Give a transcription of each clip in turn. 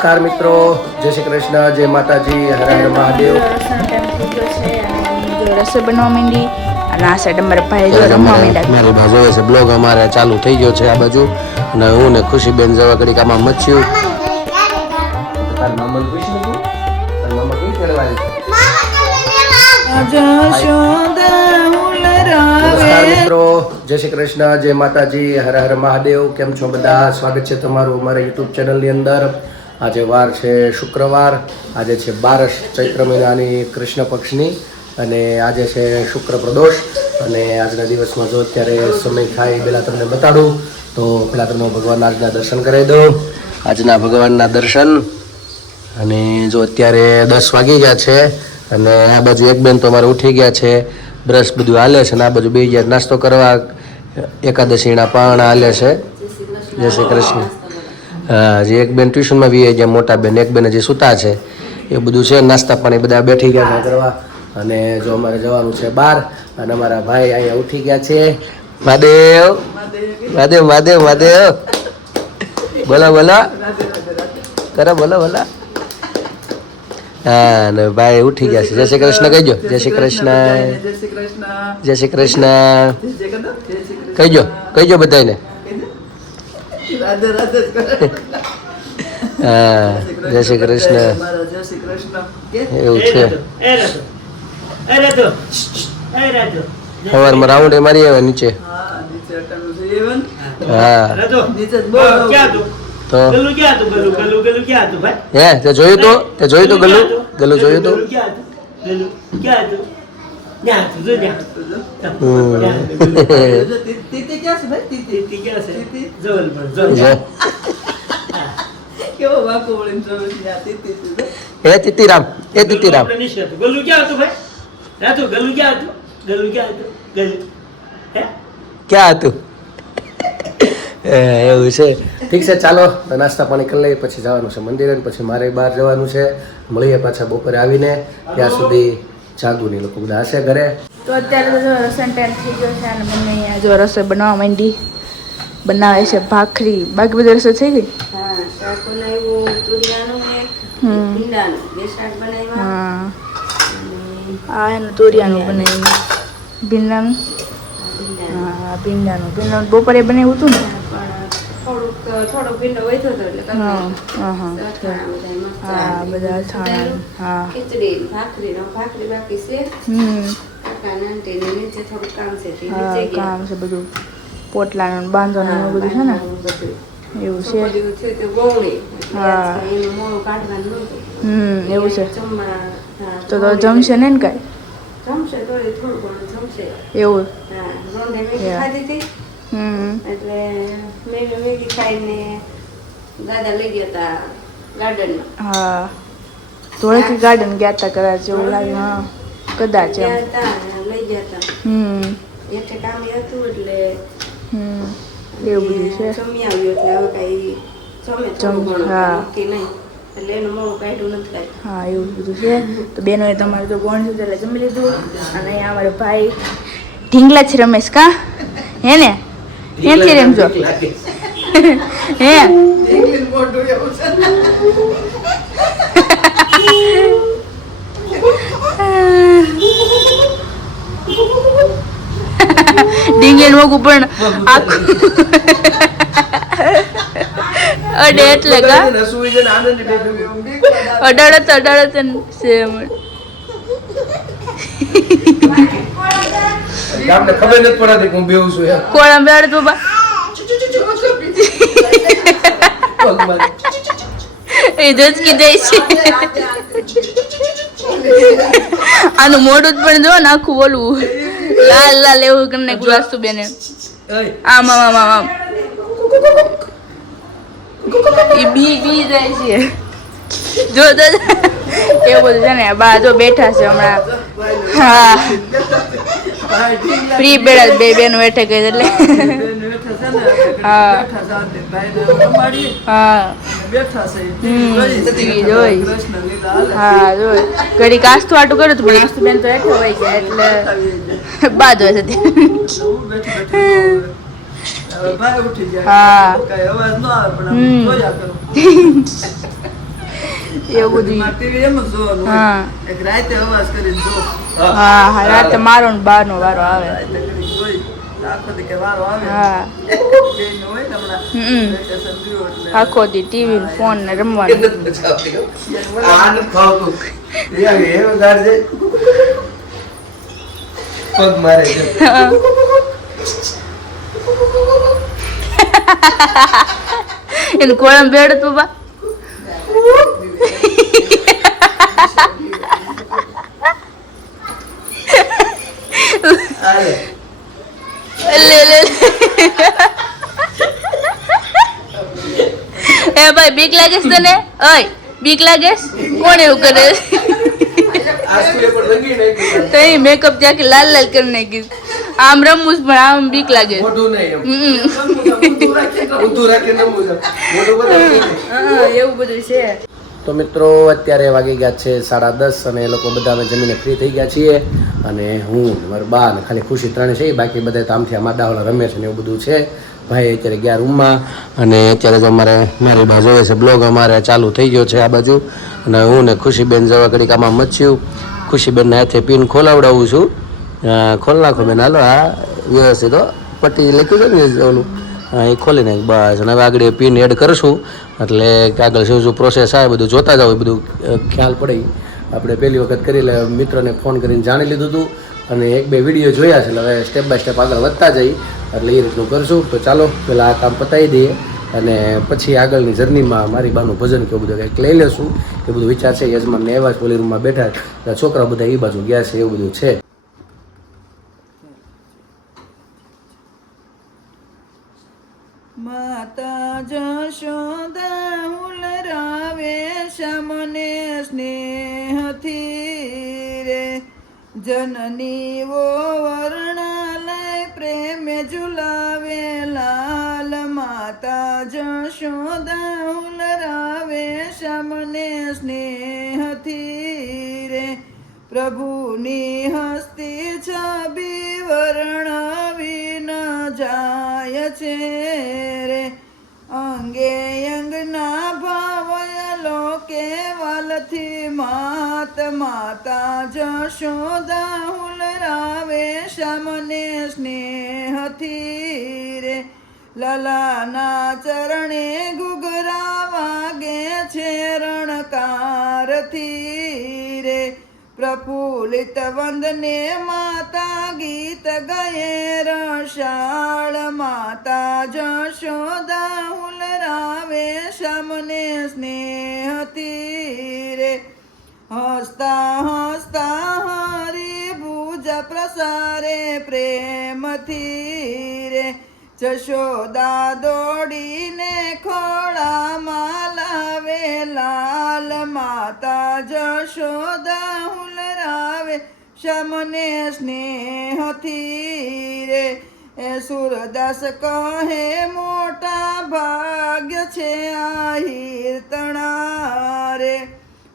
નમસ્કાર મિત્રો, જય શ્રી કૃષ્ણ, જય માતાજી, હર હર મહાદેવ. રસોઈ બનવા માંડી અને આ સાઈડ અમારા ભાઈ જો રમવા માંડ્યા. મારી બાજુ જોવે છે બ્લોગ અમારે ચાલુ થઈ ગયો છે આ બાજુ અને હું ને ખુશીબેન જવા ઘડીક આમાં મચ્યું. તાર મામા પૂછ્યું તું? તાર મામા કઈ ખેડવા નમસ્કાર મિત્રો, જય શ્રી કૃષ્ણ, જય માતાજી, હર હર મહાદેવ. કેમ છો બધા? સ્વાગત છે તમારું અમારા યુટ્યુબ ચેનલની અંદર. આજે વાર છે શુક્રવાર, આજે છે 12 ચૈત્ર મહિનાની કૃષ્ણ પક્ષની અને આજે છે શુક્ર પ્રદોષ. અને આજના દિવસમાં જો અત્યારે સમય થાય પહેલાં તમને બતાડું તો પહેલાં તમને ભગવાનના આજના દર્શન કરાવી દઉં. આજના ભગવાનના દર્શન. અને જો અત્યારે 10 વાગી ગયા છે અને આ બાજુ એક બેન તો અમારે ઉઠી ગયા છે, બ્રશ બધું હાલે છે અને આ બાજુ બે ગયા નાસ્તો કરવા, એકાદશીના પારણા હાલે છે. જય શ્રી કૃષ્ણ. હા, જે એક બેન ટ્યુશનમાં વી ગયા, મોટા બેન, એક બેન હજી સૂતા છે. એ બધું છે, નાસ્તા પાણી બધા બેઠી ગયા છે કરવા. અને જો અમારે જવાનું છે બહાર અને અમારા ભાઈ અહીંયા ઉઠી ગયા છે. મહાદેવ મહાદેવ મહાદેવ મહાદેવ બોલો બોલો કરો, બોલો બોલો. હા, ને ભાઈ ઉઠી ગયા છે. જય શ્રી કૃષ્ણ કહીજો. જય શ્રી કૃષ્ણ, જય શ્રી કૃષ્ણ કહીજો બધાને. હા, જય શ્રી કૃષ્ણ. એવું છે. સવારમાં રાઉન્ડ એ મારી આવે નીચે. હા તો હે તે જોયું તો ગલ્લુ જોયું તો. એ તીતીરામ ક્યાં હતું? એવું છે. ઠીક છે, ચાલો નાસ્તા પાણી કરી લઈએ, પછી જવાનું છે મંદિરે, પછી મારે બહાર જવાનું છે. મળીએ પાછા બપોરે આવીને. ત્યાં સુધી જાગુની લોકો બધા હશે ઘરે. તો અત્યારે તો રસોઈ ટાઈમ થઈ ગયો છે અને મને અહીંયા જો રસોઈ બનાવવા માંડી. બનાવે છે ભાખરી. બાકી બધી રસોઈ થઈ ગઈ? હા, એનું તુરિયાનું બનાવ્યું, ભીંડાનું. હા, ભીંડાનું બપોરે બનાવ્યું હતું ને. થોડો ભીંડો વધ્યો હતો એટલે હા, બધા અથાણા. હા, ખીચડી ભાખરી બાકી છે. નીચે થોડું કામ છે. કામ છે બધું, પોટલાનું બાંધવાનું બધું છે ને, એવું છે. હા, એવું છે. તો જમશે ને કાંઈ? જમશે તો થોડું ઘણું જમશે. એવું? એટલે મેગી ખાઈને દાદા લઈ ગયા હતા ગાર્ડનમાં. હા, ધોળકી ગાર્ડન ગયા હતા કદાચ, એવું લાગે. હા, કદાચ લઈ ગયા હતા. એટલે કામ હતું એટલે એવું બધું છે. જમી આવ્યું એટલે હવે કઈ જમે થોડું નક્કી નહીં, એટલે એનું મોડું કાઢ્યું નથી. હા, એવું બધું છે. તો બેનોએ તમારે તો ગોણ છે એટલે જમી લીધું. અને અહીંયા અમારે ભાઈ ઢીંગલા છે રમેશ. કા હે ને? ક્યાંથી રમજો હે? ઢીંગલી મોગું પણ આખું અડે એટલે કા અડાડત છે. ગામને ખબર નથી પડતી હું બેહું છું યાર. કોણ બેડ તો બા એ દસકી જાય છે. આનું મોઢું પણ જો ને આખું બોલવું લાલ લાલ એવું કરીને વાસ્તુ બેને. આમ આમ આમ આમ એ બી જાય છે. જો તો એવું બધું છે ને. બા જો બેઠા છે હમણાં. હા, ફ્રી બેડા બે બેનો બેઠા ગઈ એટલે. હા હા જોઈ. હા જોઈ ઘડી કાસ્તું આટું કર્યું હતું પણ આસ્તુ બેન તો હેઠો હોય ગયા એટલે બાદ હોય છે. હા એવું બધું ટીવી એમ જ જોવાનું હોય. હા એક રાતે અવાજ કરીને જો હા હા રાતે મારો ને બારનો વારો આવે રાતે કરી જોઈ તો આખો દી કે વારો આવે હા બેન હોય ને હમણાં હમ વેકેશન ગયું એટલે આખો દી ટીવી ને ફોન ને એ રમવાનું નથી મજા આવતી હો. આ નથી ખાવતું. એ ગાડ છે. પગ મારે છે. એનું કોળમ બેડ પપ્પા આલે. લે લે એ ભાઈ બીક લાગે છે તને ઓય બીક લાગે છે? કોણ એવું કરે આંસુ એ પણ રંગી નાખ્યું. તો એ મેકઅપ જાકે લાલ લાલ કરી નાખીશ આમ રમવું છે, પણ આમ બીક લાગે છે. મોઢું નહીં એમ. હમ. ઊંધું રાખીને રમવું છે. મોઢું બધા હા, એવું બધું છે તો મિત્રો અત્યારે વાગી ગયા છે 10:30 અને એ લોકો બધા અમે જમીને ફ્રી થઈ ગયા છીએ અને હું મારા બા ને ખાલી ખુશી ત્રણે છે, બાકી બધા તો આમથી આમાં દાવલા રમે છે ને એવું બધું છે. ભાઈ અત્યારે ગયા રૂમમાં અને અત્યારે તો અમારે મારી બા જોવે છે બ્લોગ અમારે ચાલુ થઈ ગયો છે આ બાજુ અને હું ને ખુશીબેન જવા ઘડીક આમાં મચ્યું ખુશીબેનને હાથે પિન ખોલાવડાવું છું. ખોલ નાખો બેન હાલો હા વ્યવસ્થિત હો પટ્ટી લખ્યું છે ને ઓલું હા એ ખોલી નાખ બસ અને હવે આગળ એ પિન એડ કરશું એટલે આગળ શું પ્રોસેસ આવે બધું જોતા જાવ બધું ખ્યાલ પડે. આપણે પહેલી વખત કરી લે મિત્રને ફોન કરીને જાણી લીધું હતું અને 1-2 વિડીયો જોયા છે એટલે હવે સ્ટેપ બાય સ્ટેપ આગળ વધતા જઈ એટલે એ રીતનું કરશું. તો ચાલો પહેલાં આ કામ પતાવી દઈએ અને પછી આગળની જર્નીમાં મારી બાનું ભજન કે એવું બધું કંઈક લઈ લેશું એ બધું વિચાર છે. યજમાનને એવા જ પોલી રૂમમાં બેઠા એટલે છોકરા બધા એ બાજુ ગયા છે એવું બધું છે. માતા જશોદા ઉલરાવે શ્યામને સ્નેહથી રે જનની વો વર્ણાલય પ્રેમે ઝુલાવે લાલ માતા જશોદા ઉલરાવે શ્યામને સ્નેહથી રે પ્રભુની હસ્તી છબી વર્ણવી ન જાય છે રે અંગે અંગના ભાવય લોકે વાલથી માતા જશોદા ઉલરાવે શ્યામને સ્નેહથી રે લલાના ચરણે ઘૂઘરા વાગે છે રણકારથી રે પ્રફુલ્લિત વંદને માતા ગીત ગયે રસાળ માતા જશોદા ઉલરાવે શ્યામને સ્નેહથી રે હસતા હસતા હરી ભુજ પ્રસારે પ્રેમથી રે જશોદા દોડીને ખોળામાં લાવે લાલ માતા જશોદા ઉલરાવે શ્યામને સ્નેહથી રે એ સુરદાસ કહે મોટા ભાગ્ય છે આહિર તણા રે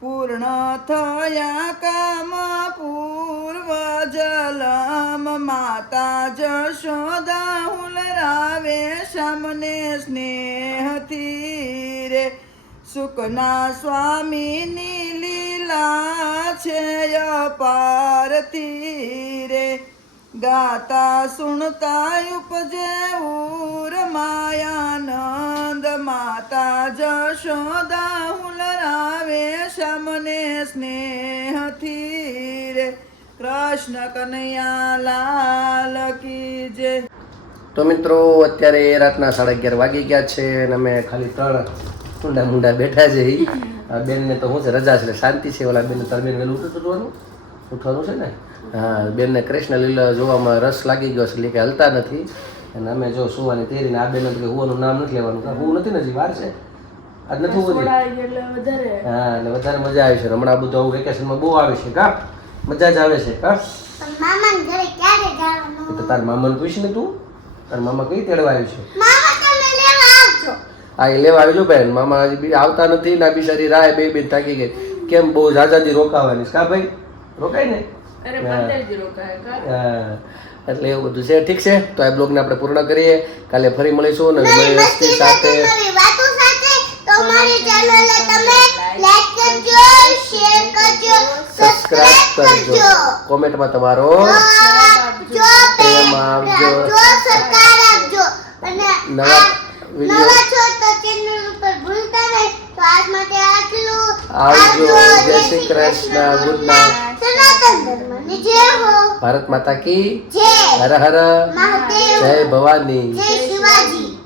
પૂર્ણ થયા કામ પૂર્વ જલમ માતા જશોદા ઉલરાવે શ્યામને સ્નેહથી રે સુખના સ્વામીની લીલા છે અપારથી રે ગાતા સુણતા ઉપજે ઉર માયાનંદ માતા જશોદા ઉલરાવે શ્યામને સ્નેહથી રે કૃષ્ણ કનૈયા લાલ કી જય. તો મિત્રો અત્યારે રાતના 11:30 વાગી ગયા છે અને અમે ખાલી 3 મુંડા બેઠા છે. આ બેનને તો શું છે રજા છે એટલે શાંતિ છે. ઓલા બેન તાર બેન વહેલું ઉઠવાનું છે ને. હા બેનને કૃષ્ણ લીલા જોવામાં રસ લાગી ગયો છે એટલે કે હલતા નથી અને અમે જો સુવાની તૈયારી ને આ બેન કે હુવાનું નામ નથી લેવાનું હું નથી ને હજી વાર છે આજ નથી હોવું હા એટલે વધારે મજા આવે છે. હમણાં બધું આવું વેકેશનમાં બહુ આવે છે કા મજા જ આવે છે કા. તો તાર મામાને પૂછ ને તું તાર મામા કઈ તેડવા આવ્યું છે? હા એ લેવા આવજો બેન. મામા હજી આવતા નથી ના બિચારી રાય બે થાકી ગઈ. કેમ બહુ જાજાદી રોકાવાની કા ભાઈ? રોકાય ને એટલે એવું બધું છે. ઠીક છે તો આ બ્લોગને આપણે પૂર્ણ કરીએ. કાલે ફરી મળીશું અને સાથે સબસ્ક્રાઇબ કરજો, કોમેન્ટમાં તમારો પ્રેમ આપજો, નવા વિડીયો આવજો. જય શ્રી કૃષ્ણ, ગુડ નાઇટ. ભારત માતા કી હર હર, જય ભવાની. જય શિવાજી.